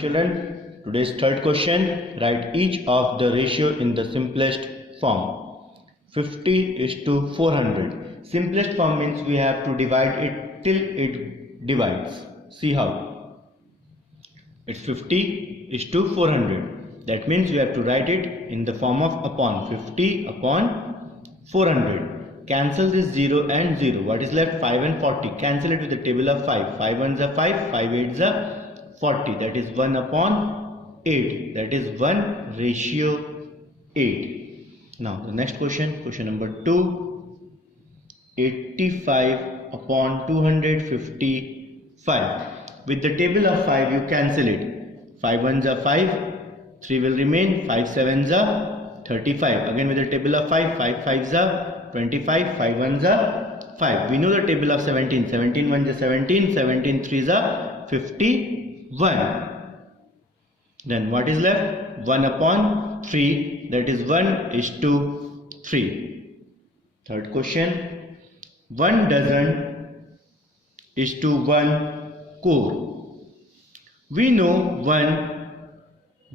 children. Today's third question. Write each of the ratio in the simplest form. 50:400. Simplest form means we have to divide it till it divides. See how. It's 50:400. That means we have to write it in the form of upon. 50/400. Cancel this 0 and 0. What is left? 5 and 40. Cancel it with the table of 5. 5 ones are 5. 5 eights are 40. That is 1/8. That is 1:8. Now the next question. Question number 2. 85/255. With the table of 5 you cancel it. 5 ones are 5. 3 will remain. 5 sevens are 35. Again with the table of 5. 5 fives are 25, 5 ones are 5. We know the table of 17. 17 ones are 17, 17 threes are 51. Then what is left? 1/3. That is 1:3. Third question. 1 dozen is to 1 core. We know 1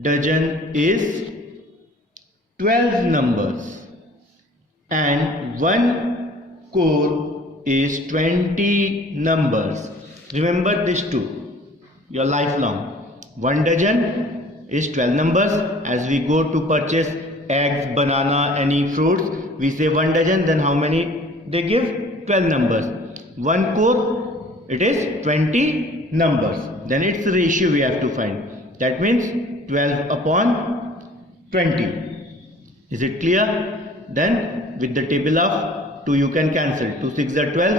dozen is 12 numbers. And 1 core is 20 numbers. Remember this too, your lifelong. 1 dozen is 12 numbers. As we go to purchase eggs, banana, any fruits, we say 1 dozen, then how many they give? 12 numbers. 1 core, it is 20 numbers. Then its ratio we have to find. That means 12/20. Is it clear? Then with the table of 2 you can cancel. 2 6 are 12,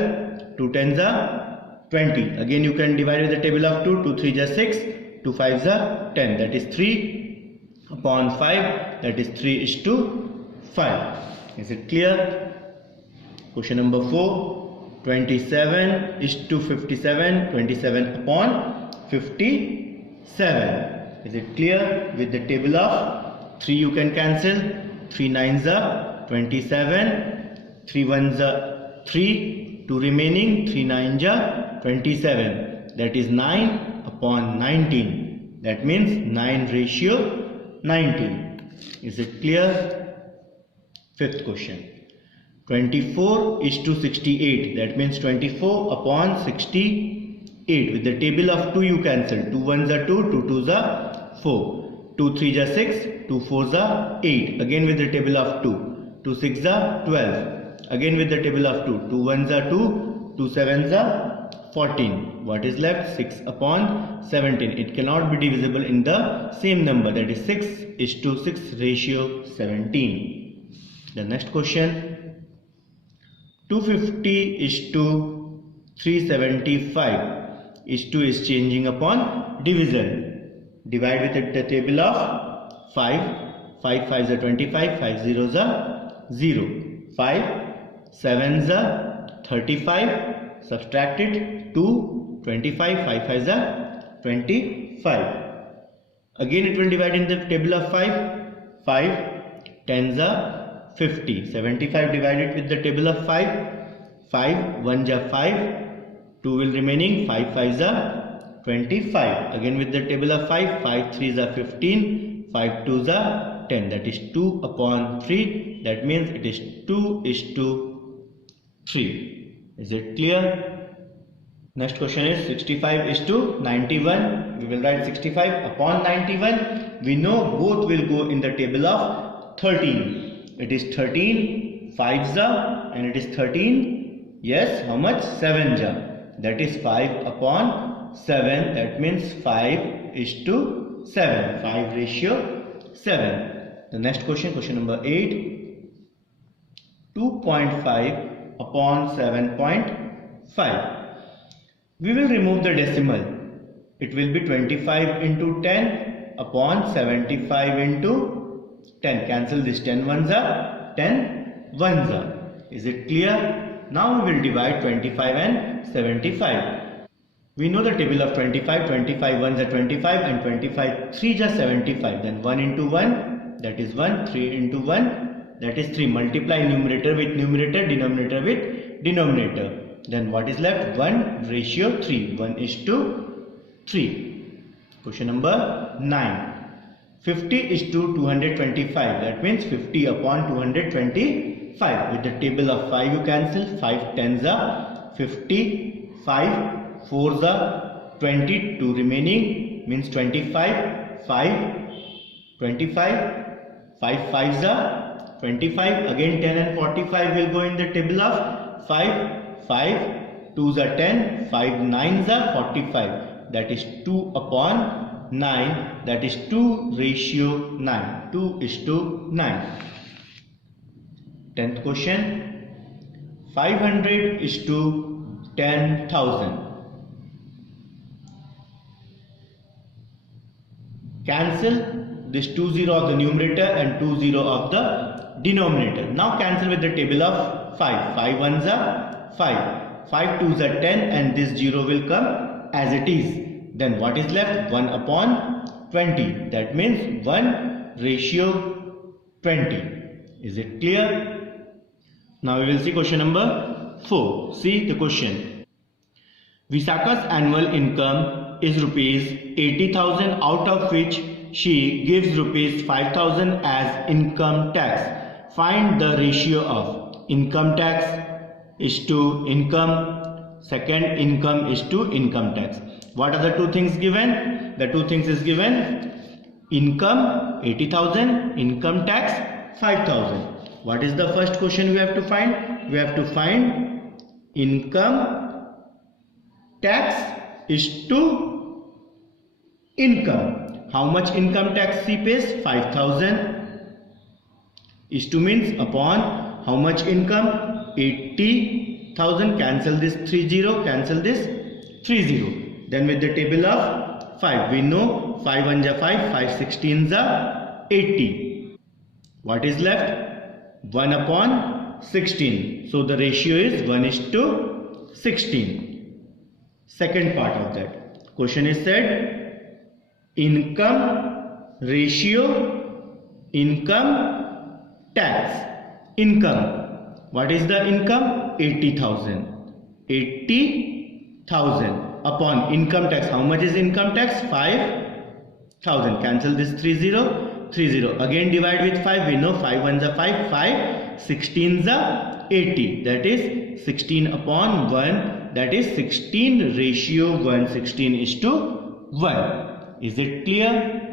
2 10s are 20. Again you can divide with the table of 2. 2 3 are 6, 2 5s are 10. That is 3/5. That is 3:5. Is it clear? Question number 4. 27:57. 27/57. Is it clear? With the table of 3 you can cancel. 3 9s are 27, 3 1s are 3, 2 remaining, 3 9s are 27. That is 9/19. That means 9:19. Is it clear? Fifth question. 24:68. That means 24/68. With the table of 2 you cancel. 2 1s are 2, 2 2s are 4. 2 3s are 6, 2 4s are 8. Again with the table of 2. 2 6 are 12. Again with the table of 2. 2 1s are 2, 2 7s are 14. What is left? 6/17. It cannot be divisible in the same number. That is 6:6 ratio 17. The next question. 250:375. 2 is changing upon division. Divide with the table of 5. 5 5s are 25. 5 zeros are 0. 5 7s are 35. Subtract it. 2 25. 5 5s are 25. Again it will divide in the table of 5. 5 10s are 50. 75 divided with the table of 5. 5 1s are 5. 2 will remaining. 5 5s are 25. Again with the table of 5. 5 3s are 15. 5 2s are 10. That is 2/3. That means it is 2:3. Is it clear? Next question is 65:91. We will write 65/91. We know both will go in the table of 13. It is 13 5s are and it is 13. Yes, how much? 7s are. That is 5/7. That means 5:7. 5:7. The next question, question number 8. 2.5/7.5. We will remove the decimal. It will be 25/10/75/10. Cancel this. 10 ones are 10 ones are. Is it clear? Now we will divide 25 and 75. We know the table of 25. 25 ones are 25 and 25 3s are 75. Then 1 into 1. That is 1. 3 into 1. That is 3. Multiply numerator with numerator, denominator with denominator. Then what is left? 1:3. 1:3. Question number 9. 50 is to 225. That means 50 upon 225. With the table of 5 you cancel. 5 tens are 50. 5 fours are 20. 2 remaining means 25. 5 25. 5 fives are 25. Again 10 and 45 will go in the table of 5. 5 2s are 10. 5 nines are 45. That is 2 upon 9, that is 2 ratio 9. 2 is to 9. 10th question. 500 is to 10,000. Cancel this 20 of the numerator and 20 of the denominator. Now cancel with the table of 5. 5 ones are 5. 5 twos are 10 and this 0 will come as it is. Then what is left? 1 upon 20. That means 1 ratio 20. Is it clear? Now we will see question number 4. See the question. Visakha's annual income is rupees 80,000, out of which she gives rupees 5,000 as income tax. Find the ratio of income tax is to income, second income is to income tax. What are the two things given? The two things is given income 80,000, income tax 5,000. What is the first question we have to find? We have to find income tax is to income. How much income tax she pays? 5,000 is to means upon how much income? 80,000. Cancel this 30, cancel this 30. Then with the table of 5, we know 5 1s are 5, 5 16s are 80. What is left? 1 upon 16. So the ratio is 1 is to 16. Second part of that. Question is said income ratio, income tax. Income. What is the income? 80,000. 80,000. Upon income tax. How much is income tax? 5,000. Cancel this 30. 30. Again divide with 5. We know 5 1s are 5. 5 16s are 80. That is 16 upon 1. That is 16 ratio 1. 16 is to 1. Is it clear?